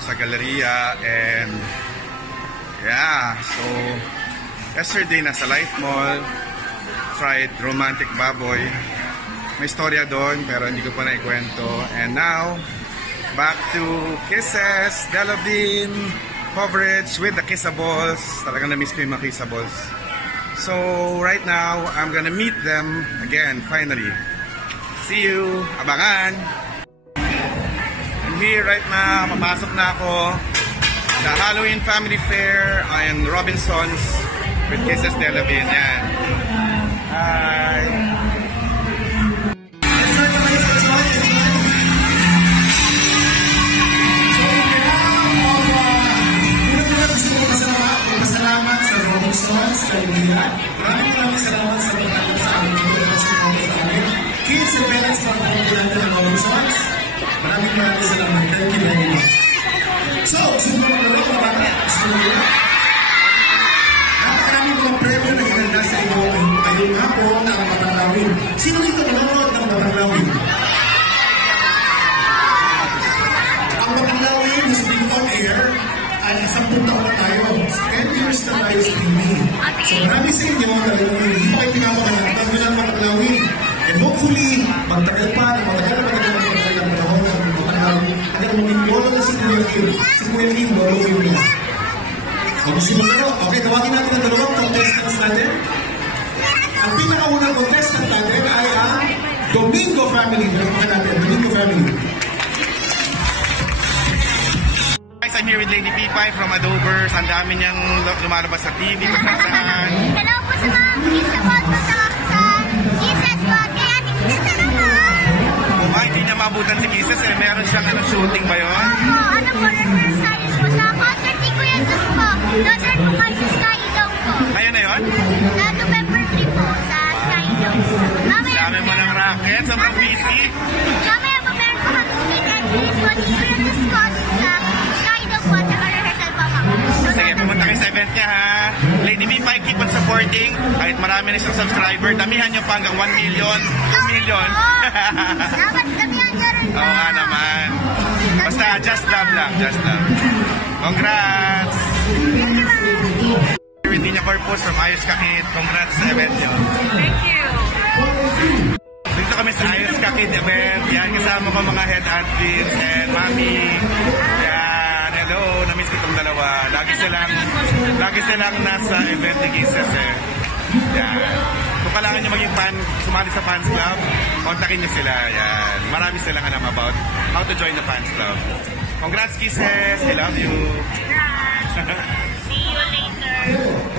sa Galleria. And yeah, so yesterday nasa Life Mall, tried Romantic Baboy. May storya doon pero hindi ko pa naikwento. And now, back to Kisses, Delavin coverage with the Kissables. Talagang na-miss ko yung mga Kissables. So, right now, I'm gonna meet them again, finally. See you! Abangan! I'm here right now. Papasok na ako sa Halloween Family Fair and Robinsons with Kisses Delavin. Yan. Hi! Salamat sa Robinsons, Kaibigan. Maraming salamat sa pagkakita sa amin. Kids and parents from Kaibigan ng Robinsons. Maraming salamat. Thank you very much. So, sino ba mga mga bata? Napakaraming mga premyo na hinanda sa inyo ngayong hapon ang Batanglawin. Sino dito manonood ng Batanglawin? Ang Batanglawin is being on air ay 10 taon na tayo. 10 years na tayo sa TV. So marami sa inyo talagang hindi pa kayo pinapakalang ng Batanglawin. And hopefully, magtagal pa na matagal ng panahon ng Batanglawin. Hanggang maging lolo na si Kuya Kim. Si Kuya Kim, lolo Kim na. Kung sino pero, okay, tawagin natin ang dalawang contestants natin. Ang pinakaunang contestant natin ay ang Domingo Family. Pinakaunang natin, Domingo Family. I'm here with Lady Pipay from Adobers. Ang dami niyang lumalabas sa TV. Pagkasaan. Hello po sa mga Kissables po sa Kisses po. Kaya tingnan na naman. Ay, hindi niya mabutan si Kisses. Meron siyang shooting ba yun? Ano po, reversalis po sa concert ni Kuya Jesus po. Daughter po kayo sa Sky Dome po. Ayun na yun? Sa November 3 po sa Sky Dome. Dami mo ng racket. Sobrang busy. Mamaya po meron po kami meet and greet po ni Kuya Jesus po sa Sky Dome po at rehearsal po kami. Sige, pumunta kayo sa event niya ha. Lady Pipay, keep on supporting. Kahit marami na siyang subscriber, damihan niyo pa hanggang 1 million, 2 million. Dapat damihan niyo rin po. Oo nga naman. Basta, just love lang, just love. Congrats! Hindi niya Corpus from Ayos Kakit. Congrats sa event niyo. Thank you. Dito kami sa Ayos Kakit event. Yan, kasama ko mga head admins and mami. Yan, hello. Namiss ko itong dalawa. Lagi silang nasa event ni Kisses eh. Yan. Kung kailangan nyo maging fan, sumali sa fans club, kontakin nyo sila. Yan. Marami silang alam about how to join the fans club. Congrats Kisses! I love you! See you later.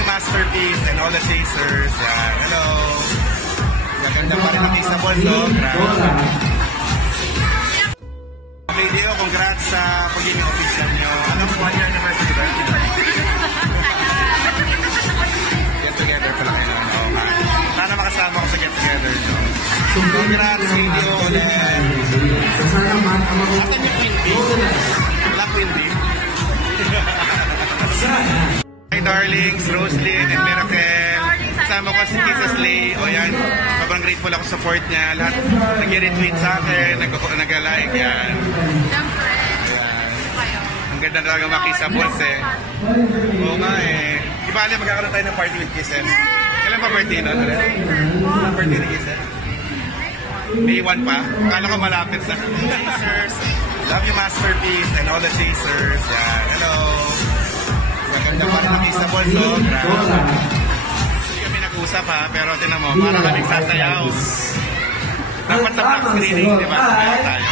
Masterpiece and all the chasers. Yan. Hello. Maganda pa rin ang Kissables, no? Grabe. Video, congrats sa pagiging official nyo. Anong 1-year anniversary ba? Get together pala kayo. Oo nga. Sana makasama ko sa get together nyo. So, congrats video ulit. Asan yung Quindy? Wala Quindy? Hi darlings, Roslyn and Miracle. Kasama ko si Kisses Lay. O yan, sobrang grateful ako sa support niya. Lahat nag-retweet sa akin, nag-like yan. Siyempre. Ang ganda talaga mga Kissables eh. Oo nga eh. Di ba alam, magkakaroon tayo ng party with Kisses? Kailan pa birthday nun? Kailan birthday ni Kisses? May 1 pa? Kala ko malapit sa chasers. Love you Masterpiece and all the chasers. Yan, hello. Maganda pa rin ang Kissables, no? Grabe. Hindi kami nag-usap ha, pero tinan mo, parang kaming sasayaw. Dapat sa black screening, di ba? Meron tayo.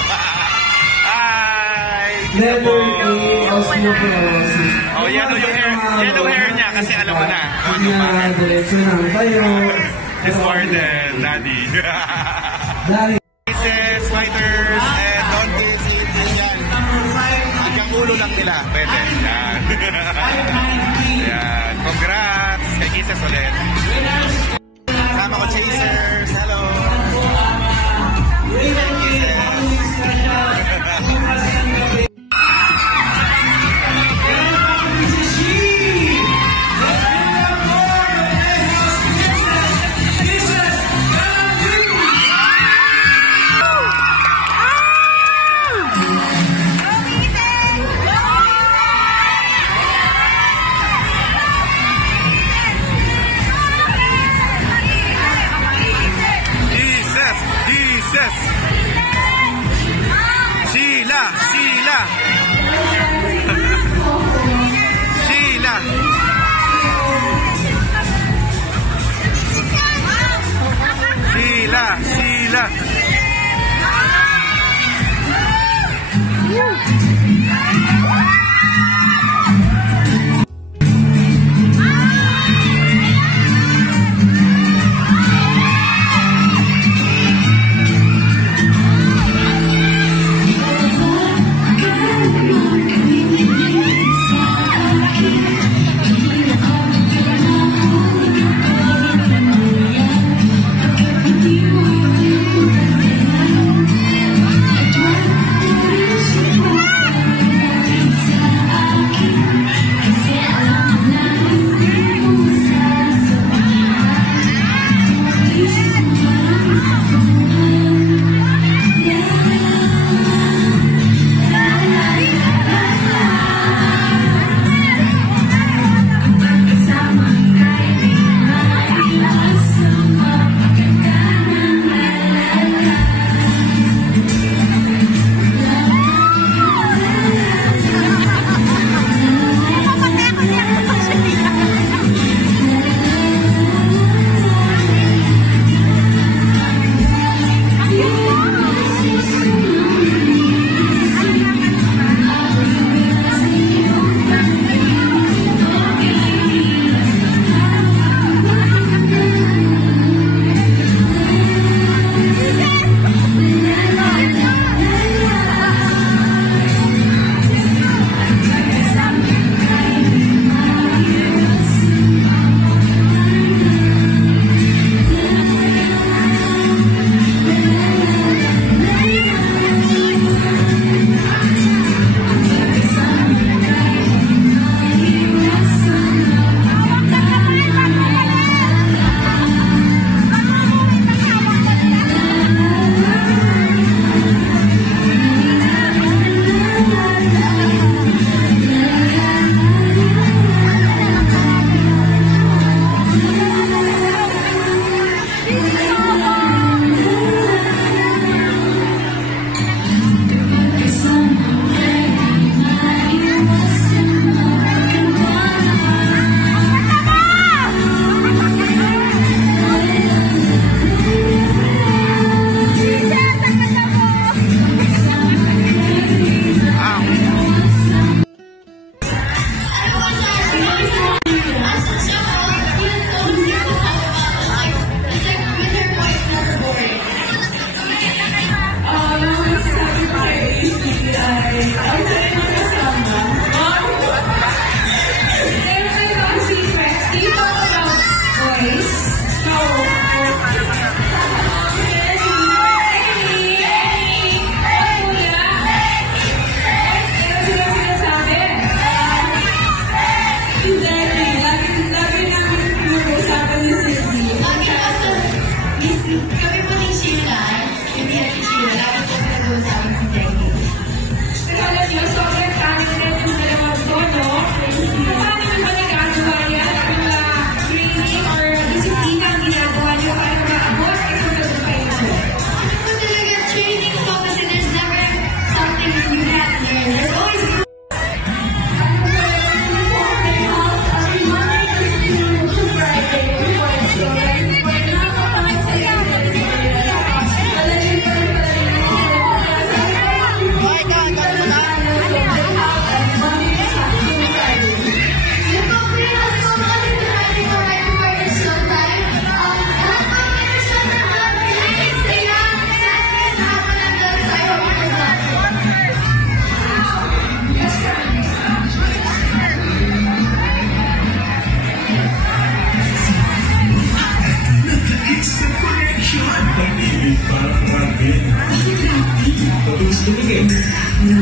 Hi! Letter A, osteoporosis. Oh, yellow hair niya kasi alam mo na. Ano ba? Diretso lang tayo. This warden, daddy. Cases, fighters, and don't kiss it. Yan. Hanggang ulo lang nila. Pwede. Yan. Yan. Congrats. Kay Kisses ulit. Sama ko Chasers. Hello.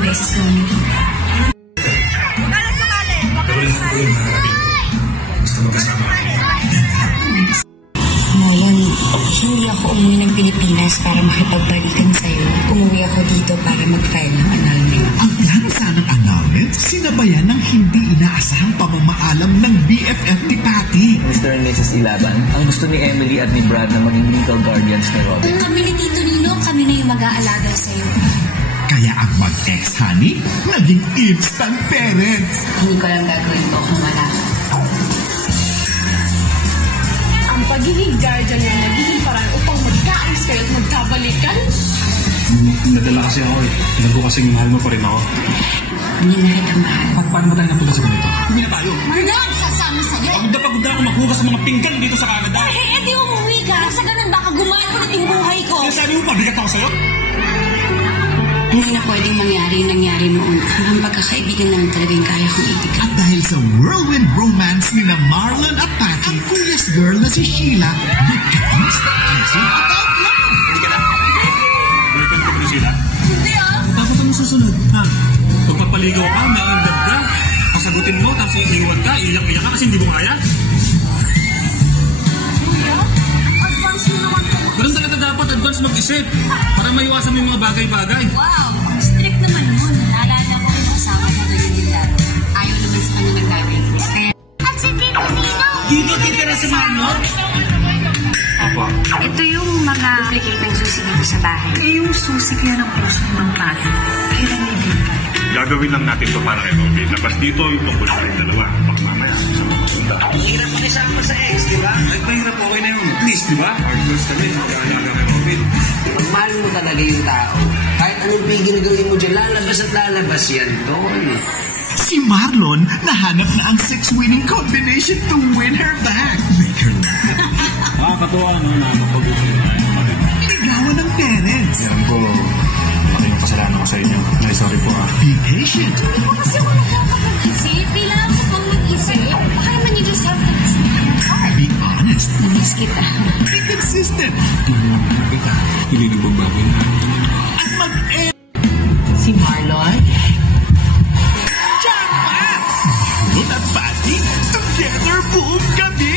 beses kami nagkita. Marlon, hindi ako umuwi ng Pilipinas para makipagbalikan sa'yo. Umuwi ako dito para mag-file ng annulment. Ang plano sanang annulment, sinabayan ng hindi inaasahang pamamaalam ng BFF ni Patty. Mr. and Mrs. Ilaban, ang gusto ni Emily at ni Brad na maging legal guardians ni Robin. Kami ni Tito Nino, kami na yung mag-aalaga sa'yo. Kaya ang mag-ex-honey, naging instant parents. Hindi ko lang gagawin to kung wala ka. Ang pagiging guardian niya nagiging parang upang magkaayos kayo at magkabalikan. Nadala kasi ako eh. Alam ko kasing mahal mo pa rin ako. Hindi na kita mahal. Paano ba tayo napunta sa ganito? Hindi na tayo. Marlon, sasama sa'yo. Pagod na ako maghugas sa mga pinggan dito sa Canada. Edi umuwi ka. Sa ganun baka gumaan ulit yung buhay ko. Kaya sabi mo, pabigat ako sa'yo? Hindi na pwedeng mangyari yung nangyari noon. Ang pagkakaibigan naman talaga yung kaya kong ibigay. At dahil sa whirlwind romance ni na Marlon at Patty, ang curious girl na si Sheila, nagka-instant kissing at outlaw. Hindi ka na. Boyfriend ko na sila. Hindi ah. Tapos ano susunod? Ha? Pagpapaligaw ka, may indab ka. Pasagutin mo, tapos iiwan ka, iiyak-iyak ka kasi hindi mo kaya. Kuya, advance mo naman ko. Ganun talaga dapat advance mag-isip para maiwasan mo yung mga bagay-bagay. Wow, ang strict naman nun. Naalala ko yung asawa na ganyan din dati. Ayaw naman sa kanya ng gagawin. Kaya, At si Tito Nino! Dito ka na sa Marlon? Apa? ito yung mga duplicate ng susi dito sa bahay. Yung susi kaya ng puso ng pati. Kailan ibigay? Gagawin lang natin to para kay Robin. Labas dito yung tungkol sa kayong dalawa. Baka mamaya, sa mga masunda. Hirap mo isama sa ex, di ba? Ay, mahirap okay na yun. Please, di ba? Partners kami. Kaya kay Robin. Pag mahal mo talaga yung tao, kahit anong pigil gawin mo dyan, lalabas at lalabas yan doon. Si Marlon, nahanap na ang sex-winning combination to win her back. Make her laugh. Nakakatuwa, no? Nakakapag-uwi na tayo. Inigawan ng parents. Alam ko, malaki yung kasalanan ko sa inyo. Ay, sorry po ah. Be patient. Hindi ko kasi wala nakakapag-isip. Kailangan ko pang mag-isip. Baka naman you just have to listen to your heart. Be honest. Namiss kita. Be consistent. Tingnan kita. Hindi ko bago na. At mag-end. Si Marlon? Marlon at Patty, together buong gabi.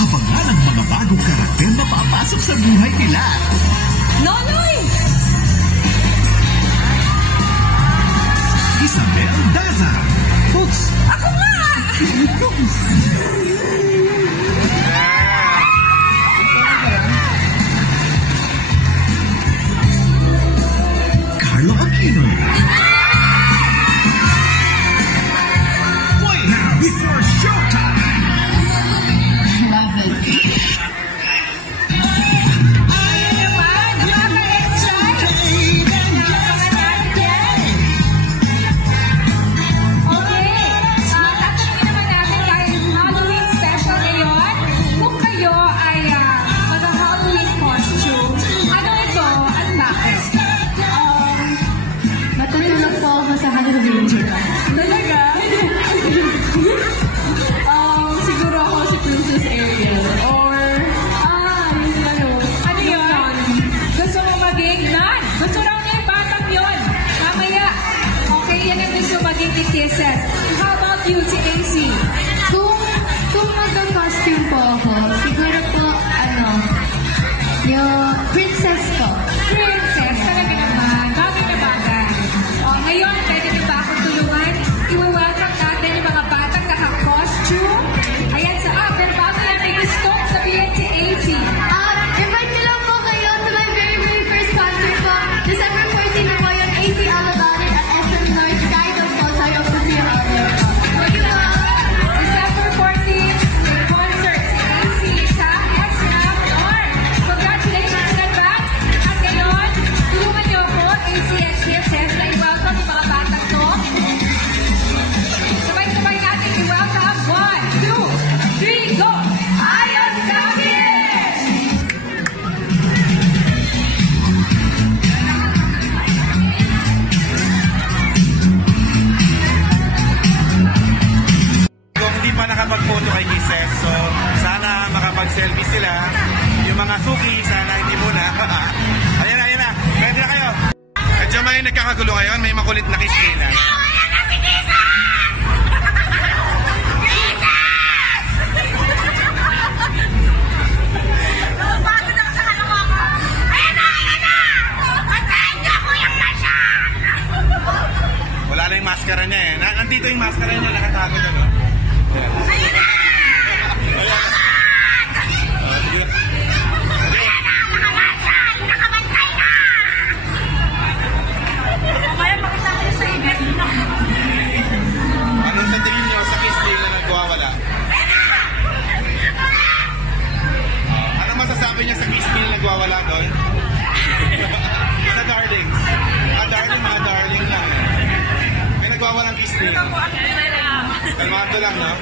Abangan ang mga bagong karakter na papasok sa buhay nila. Nonoy! Isabel Daza. Cooks! Ako nga! Carlo Aquino. Play now before showtime. Love it. Natutulog po ako sa Halloween. Talaga? Siguro ako si Princess Ariel. Or, yung ano. Ano yun? Gusto mo maging nun? Gusto raw niya yung batang yun. Mamaya. Okay, yan ang gusto maging ni Kisses. How about you, si AC? Kung magka-costume po ako, siguro po, yung princess ko. Princess, talaga naman. Bagay na bagay. Ngayon, pwede niyo ba akong tulungan? I-welcome natin yung mga batang naka-costume. Ayan sa pero bago yan, may gusto sabihin si AC. Invite ko lang po kayo to my very, very first concert po. December 14 na po yung AC Alabama at SM North Skydo po. So, yung po siya out there po. Okay na. December 14, may concert si AC sa SM North. Congratulations in advance. At ngayon, tulungan niyo po, AC at CSS, na i-welcome yung mga batang to. Sabay-sabay natin i-welcome. 1, 2, 3, go! Ayos kami! Kung hindi pa nakapag-photo kay Kisses, so sana makapag-selfie sila. Yung mga suki, sana hindi muna. Ayan na, ayan na. Pwede na kayo. Medyo may nagkakagulo ngayon, may makulit na Christina. Wala na yung maskara niya eh. Nandito yung maskara niya, nakatago doon. Anong sa tingin nyo sa Kisling na nagwawala? Ano masasabi niya sa Kisling na nagwawala doon? Mga darling. Mga darling lang. May nagwawalang Kisling. Kalmado lang, no?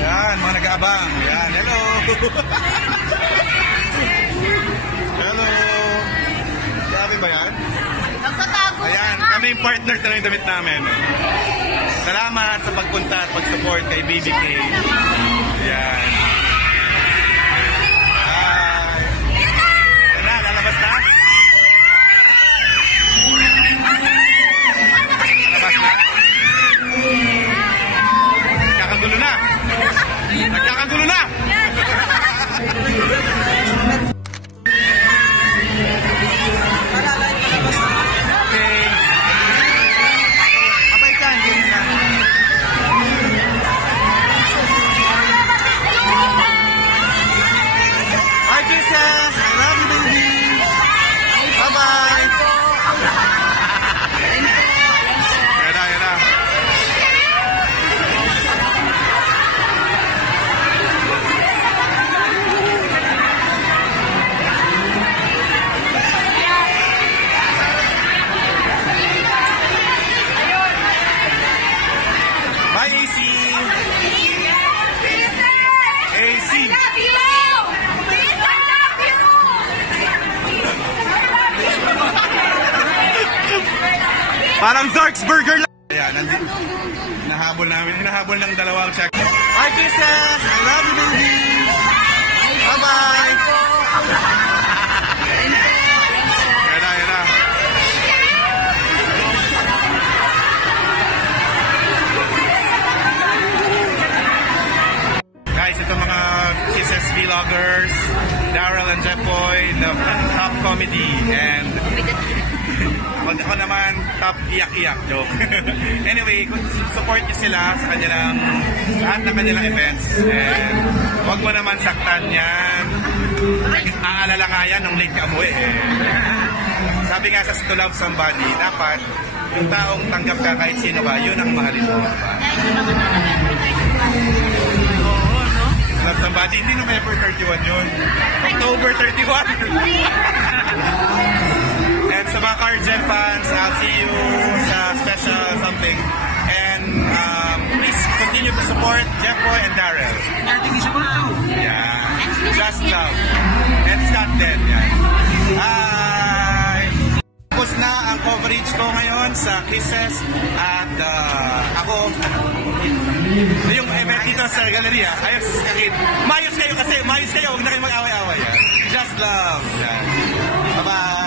Yan, mga nag-aabang. Yan, hello! Hello! Grabe ba yan? Nagtatago Ayan, kami yung partner na yung damit namin. Salamat sa pagpunta at pag-support kay BBK. Ayan. Yan na, lalabas na? Lalabas na? Nagkakagulo na! Nagkakagulo na! Okay. Abay ka, hindi na. Bye, kisses! I love you, baby! Bye-bye! Yan na. Bye, AC! AC! Parang Zark's Burger lang! Ayan, hinahabol ng dalawang check. Bye, kisses! I love you, baby! Bye-bye! Yan na. Guys, ito mga kisses vloggers, Daryl and Jeffoy, the top comedy, and ako naman, top iyak-iyak joke. Anyway, support nyo sila sa lahat ng kanilang events. And huwag mo naman saktan yan. Aalala nga yan nung late ka umuwi eh. Sabi nga sa To Love Somebody, dapat yung taong tanggap ka kahit sino ba, yun ang mahalin mo. Love Somebody, hindi November 31 yun. October 31. And sa mga Cargen fans, I'll see you sa special something. And please continue to support Jeffoy and Daryl. Yeah. Just Love. And Scott Den. Yeah. Hi! Tapos na ang coverage ko ngayon sa Kisses at ako yung event dito sa Galleria. Mayos kayo kasi, huwag na kayo mag-away-away. Yeah. Just Love. Yeah. Bye-bye!